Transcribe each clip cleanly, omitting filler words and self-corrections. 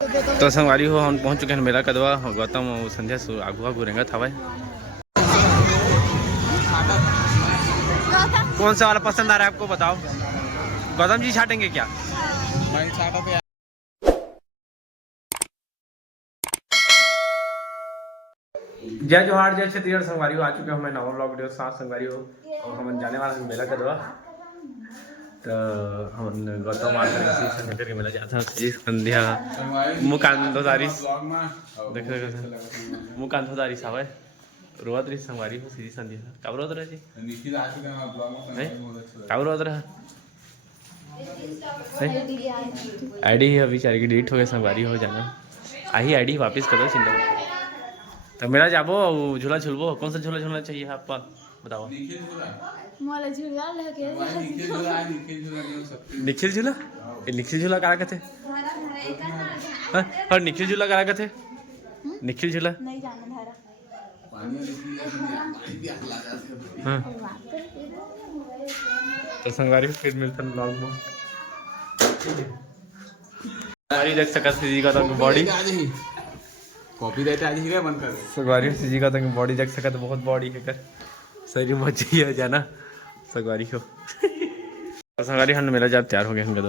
तो संगवारी हो हम पहुंच चुके हैं मेला कदवा गौतम संध्या आगू आगू रेंगा था भाई। कौन सा वाला पसंद आ रहा है आपको बताओ। गौतम जी छाटेंगे क्या? जय जोहार जय छत्तीसगढ़ संगवारी हो आ चुके हैं मैं नवा ब्लॉग वीडियो साथ संगवारी हो और हम जाने वाला मेला कदवा। तो हम गौतम के मेला जाता संध्या मुकांधोदारी देख मुकांधोदारी सावे रोवत रही संगवारी हो सीधी संध्या कब रोत रहे जी कब रोत रहा आईडी है बेचारी की डिलीट हो गया संगवारी हो जाना आई आईडी वापस करो चिंता तो मेरा जाबो झूला झूलबो कौन सा झूला झूलना चाहिए आपका बताओ। निखिल झूला निखिल झूला करा कहते और निखिल झूला करा कहते निखिल झूला नहीं जाना हाँ तो संगवारी फिर मिलते हैं ब्लॉग में। संगवारी देख सकते सीजी का तो बॉडी कॉपी देते आज ही बंद कर संगवारी सीजी का तो बॉडी देख सकते बहुत बॉडी है कर शरीर में चाहिए जाना संगवारी को और संगवारी हम मेरा जब तैयार हो गए होंगे तो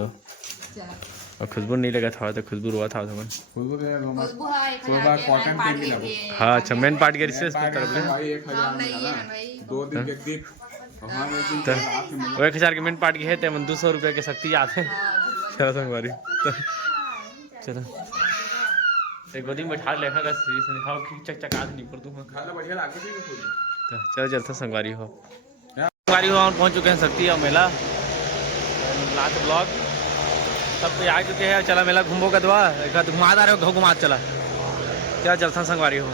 और खुशबू नहीं लगा था तो खुशबू रुआ था हाँ अच्छा मेन पार्ट के रिश्ते तरफ ले 1000 के मेन पार्ट की है तो 200 रुपये के शक्ति आते चलो संगवारी तो चलो एक गोदी में बैठा लेखा का सीरीज से दिखाओ कि चक आज नहीं पर तू खाना बढ़िया लागे थी तो चलो चलते संगवारी हो हम पहुंच चुके हैं शक्ति और मेला लास्ट ब्लॉग सब तो आ चुके हैं। चला मेला घूमो कदवा घुमा रहे हो घुमा चला क्या चलता संगवारी हो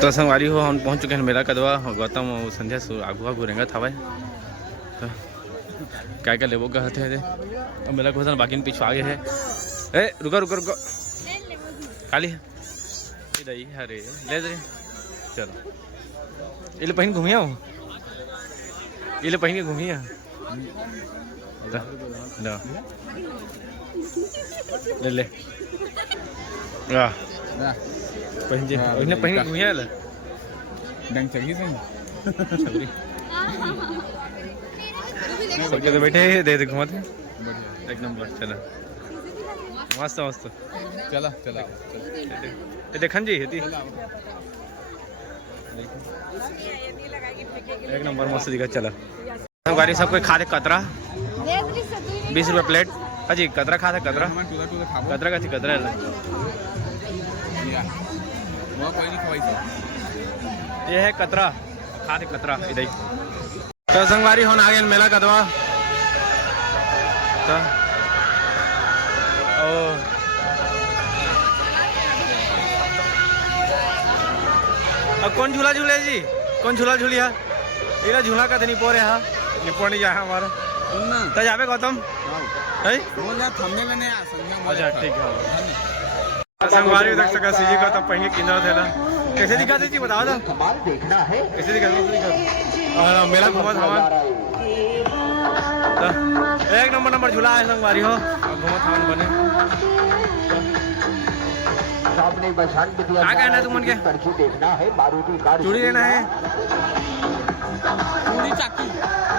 तो संगवारी हो हम पहुंच चुके हैं मेला कदवा गौतम संध्या आगू आगू रेंगा था भाई। तो क्या क्या लेबो कहते हैं और मेला घोषणा बाकी में पीछे आगे है ए रुको रुको रुको खाली है अरे ले दे चलो ये पहन घूमिया हूँ ये पहन के घूमिया ले ले पहन जे इन्हें पहन के घूमिया ले डंग चली सही सबके तो बैठे दे दे घुमाते एक नंबर चला मस्त मस्त चला चला देखन जी हेती एक नंबर मस्त दिखा चला गाड़ी सब कोई खा दे कतरा 20 रुपये प्लेट अजी कतरा खा दे कतरा कतरा का कतरा ये है कतरा खा दे कतरा इधर तो संगवारी होना आगे मेला कदवा तो कौन झूला झूले जी कौन झूला झूलिया इला झूला का नहीं पो रहे हा निपो नहीं जाए हमारा तो जावे गौतम है अच्छा ठीक है संगवारी देख सका सीजी का तब पहले किंजर थे ना कैसे दिखाते जी बताओ ना कैसे दिखाते और मेला घूमा था तो एक नंबर झूला है संगवारी हो घूमा था बने क्या कहना है तुमन के चूड़ी लेना है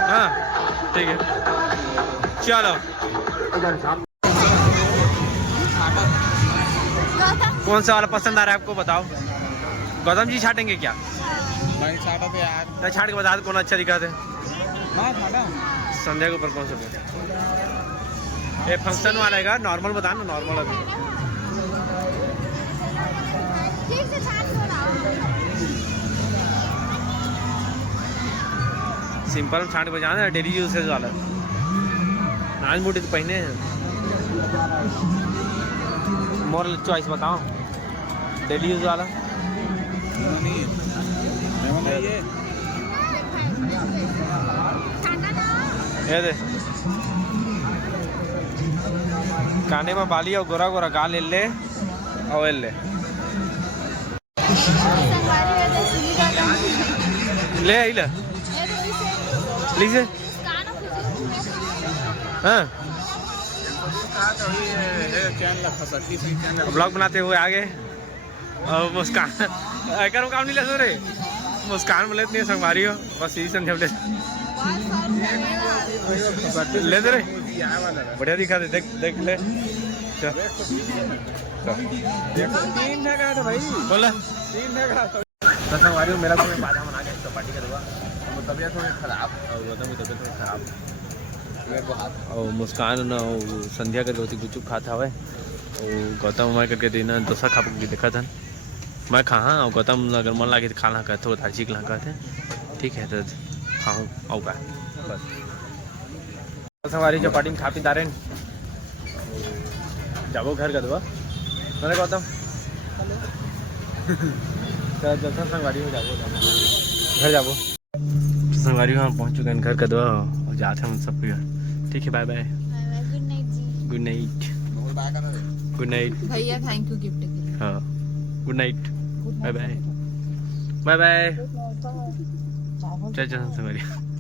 हाँ ठीक है चलो कौन सा वाला पसंद आ रहा है आपको बताओ। गौतम जी छाटेंगे क्या? तो छाट के बता दो कौन अच्छा दिखा दे संध्या के ऊपर कौन सा ये फंक्शन वाला है नॉर्मल बता ना नॉर्मल अभी सिंपल छाट बजाना डेली यूसेज वाला नाच मोटी तो पहने हैं मोर चॉइस बताओ डेली यूज वाला ये दे काने में बाली और गोरा गोरा गाल ले और ले ले ले लीजिए हाँ ब्लॉग बनाते हुए आगे और मुस्कान कर काम नहीं ले रे मुस्कान बोले इतनी संगवारी हो बस यही संध्या ले दे रे बढ़िया दिखा दे देख देख ले भाई बोला संगवारी मेरा कोई बाधा बना के पार्टी करूँगा तबीयत थोड़ी खराब और तबीयत थोड़ी खराब और मुस्कान ना संध्या कर रोटी गुचुप खाता हुआ और गौतम मैं करके देना डोसा खा के देखा था मैं कहाँ और गौतम अगर मन लगे तो खाना कहते थोड़ा थाची खिला कहते ठीक है तो खाऊँ आओ का बस हमारी जो पार्टी में खा पी तारे जाबो घर का दो मैंने गौतम संगवारी हो जाबो घर जाबो संगवारी हम पहुँच चुके हैं घर का दो और जाते हैं हम सब ठीक है bye bye good night good night भैया थैंक यू गिफ्ट के लिए हाँ good night bye bye bye bye चल चल संगवारी